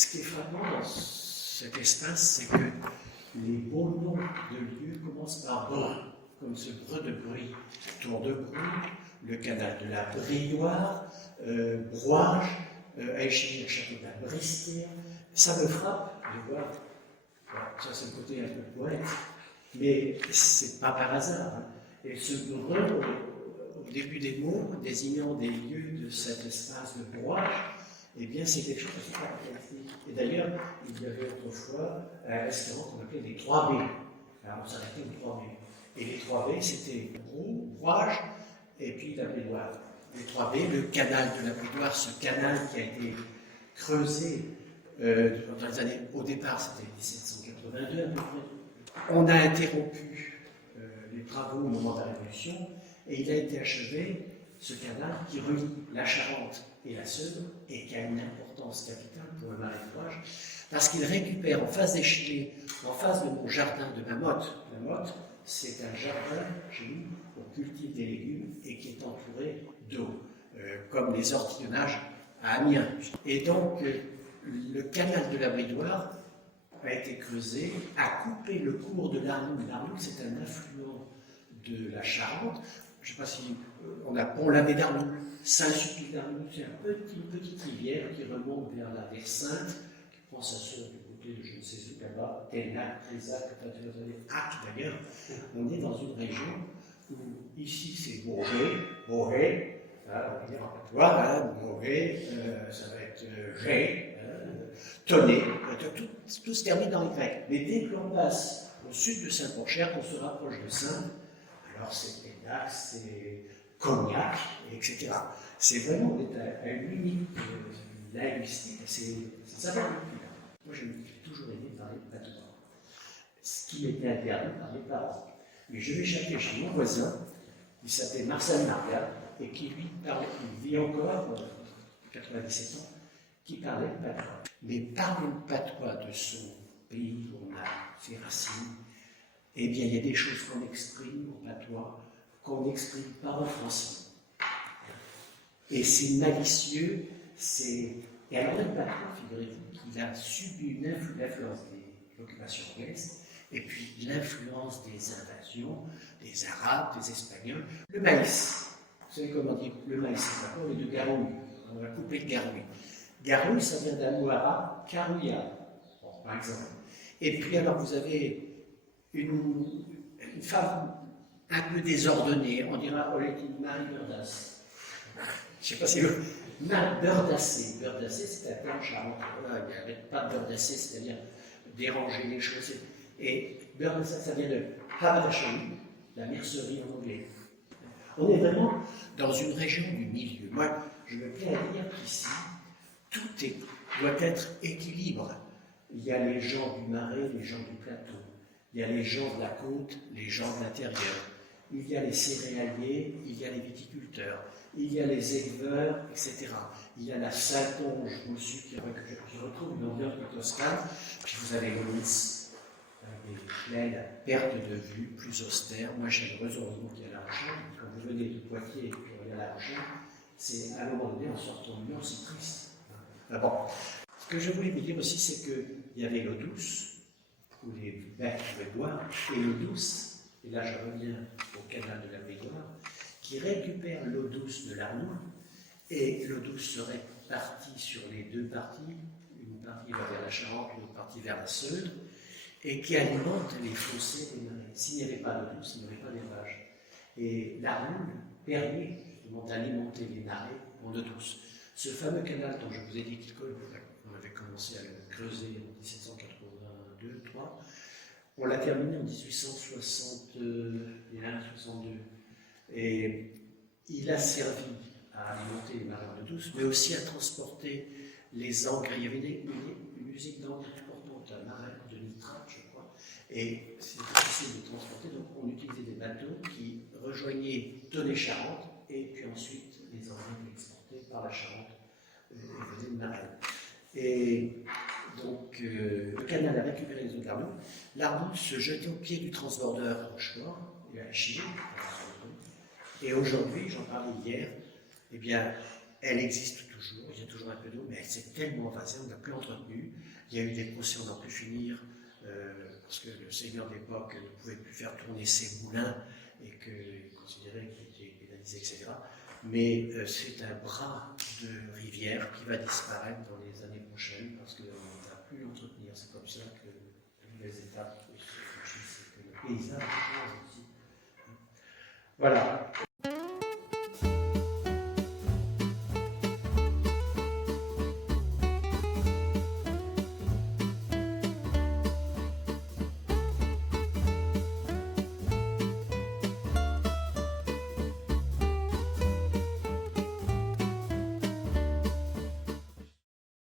ce qui est frappant dans cet espace, c'est que les beaux noms de lieux commencent par Brun, comme ce Brun de Bruy, Tour de Bruy, le canal de la Brioire, Brouage, Aïchir, Château de la Bristière. Ça me frappe de voir, ça c'est le côté un peu poète, mais c'est pas par hasard. Hein. Et ce Brun, au début des mots, désignant des lieux de cet espace de Brouage, eh bien, c'est quelque chose de caractéristique. Et d'ailleurs, il y avait autrefois un restaurant qu'on appelait les 3 B. Alors, on s'arrêtait aux 3 B. Et les 3 B, c'était Brouage et puis la Bédoire. Les 3 B, le canal de la Bédoire, ce canal qui a été creusé dans les années, au départ, c'était 1782 à peu près. On a interrompu les travaux au moment de la Révolution et il a été achevé, ce canal qui relie la Charente et la Seine, et qui a une importance capitale pour le marécage, parce qu'il récupère en face des Chilets, en face de mon jardin de ma motte. La motte, c'est un jardin chez nous, on cultive des légumes et qui est entouré d'eau, comme les ortillonnages à Amiens. Et donc, le canal de la Bridoire a été creusé, a coupé le cours de l'Arnoux. L'Arnoux, c'est un affluent de la Charente. Je ne sais pas si on a Pont-l'Abbé d'Arnoux, Saint-Sulpice d'Arnoux, c'est une petite rivière qui remonte vers la mer Sainte, qui prend sa source du côté de je ne sais où là-bas, Telnac, Trézac, Hac d'ailleurs. On est dans une région où ici c'est Morée, on va dire en patois, Morée, ça va être Ré, Tonnet, tout se termine dans les Grecs. Mais dès que l'on passe au sud de Saint-Pourchaire, qu'on se rapproche de Sainte, alors c'est Ténac, c'est Cognac, etc. C'est vraiment un unique linguistique, c'est ça. Moi, j'ai toujours aimé parler de patois, ce qui m'était interdit par mes parents. Mais je vais chercher chez mon voisin, il s'appelait Marcel Marga, et qui lui parlait, il vit encore, 97 ans, qui parlait le patois. Mais parler le patois de son pays où on a ses racines, eh bien, il y a des choses qu'on exprime en patois, qu'on n'exprime pas en français. Et c'est malicieux, c'est... Et alors, le patois, figurez-vous, qu'il a subi l'influence de l'occupation anglaise, et puis l'influence des invasions, des Arabes, des Espagnols. Le maïs, vous savez comment on dit le maïs, c'est d'accord, et de garouille. On va couper le garouille. Garouille, ça vient d'un mot arabe, carouilla, bon, par exemple. Et puis, alors, vous avez une femme un peu désordonnée, on dira Marie Beurdasse. Je ne sais pas si vous... Beurdassée, c'est un terme charmant. Voilà, il n'y avait pas de beurdassée, c'est-à-dire déranger les choses. Et beurdassée, ça vient de haberdashery, la mercerie en anglais. On est vraiment dans une région du milieu. Moi, je me plais à dire qu'ici, tout doit être équilibre. Il y a les gens du marais, les gens du plateau. Il y a les gens de la côte, les gens de l'intérieur. Il y a les céréaliers, il y a les viticulteurs, il y a les éleveurs, etc. Il y a la Saintonge au-dessus qui retrouve une ambiance de Toscane. Puis vous avez le Nice, avec des plaines à perte de vue, plus austères. Moi, chaleureuse, heureusement qu'il y a La Rochelle. Quand vous venez de Poitiers et puis il y a La Rochelle, c'est à un moment donné, en sortant de Lyon, c'est triste. Ah bon. Ce que je voulais vous dire aussi, c'est qu'il y avait l'eau douce, où les bêtes pouvaient boire, et l'eau douce, et là je reviens au canal de la Bédoire, qui récupère l'eau douce de l'Arnoux, et l'eau douce serait partie sur les deux parties, une partie va vers la Charente, l'autre partie vers la Seine, et qui alimente les fossés des marais. S'il n'y avait pas d'eau douce, il n'y aurait pas d'élevage. Et l'Arnoux permet justement d'alimenter les marais en eau douce. Ce fameux canal dont je vous ai dit qu'on avait commencé à le creuser en 1782-3, on l'a terminé en 1861-62. Et il a servi à alimenter les marais en eau douce, mais aussi à transporter les engrais. Il y avait une usine d'engrais importante à Marais, de nitrate, je crois. Et c'était difficile de transporter, donc on utilisait des bateaux qui rejoignaient Tonnet-Charente, et puis ensuite les engrais étaient exportés par la Charente et venaient de Marais. Et donc, le canal a récupéré les eaux de l'Arnoux. L'Arnoux se jetait au pied du transbordeur Rochefort, et à Chine. Et aujourd'hui, j'en parlais hier, eh bien, Elle existe toujours, il y a toujours un peu d'eau, mais elle s'est tellement vasée, on n'a plus entretenu. Il y a eu des procès, on n'a pu finir, parce que le seigneur d'époque ne pouvait plus faire tourner ses moulins et qu'il considérait qu'il était pénalisé, etc. Mais c'est un bras de rivière qui va disparaître dans les années prochaines parce qu'on n'a plus l'entretenir. C'est comme ça que les étapes se franchissent et que le paysage change aussi. Voilà.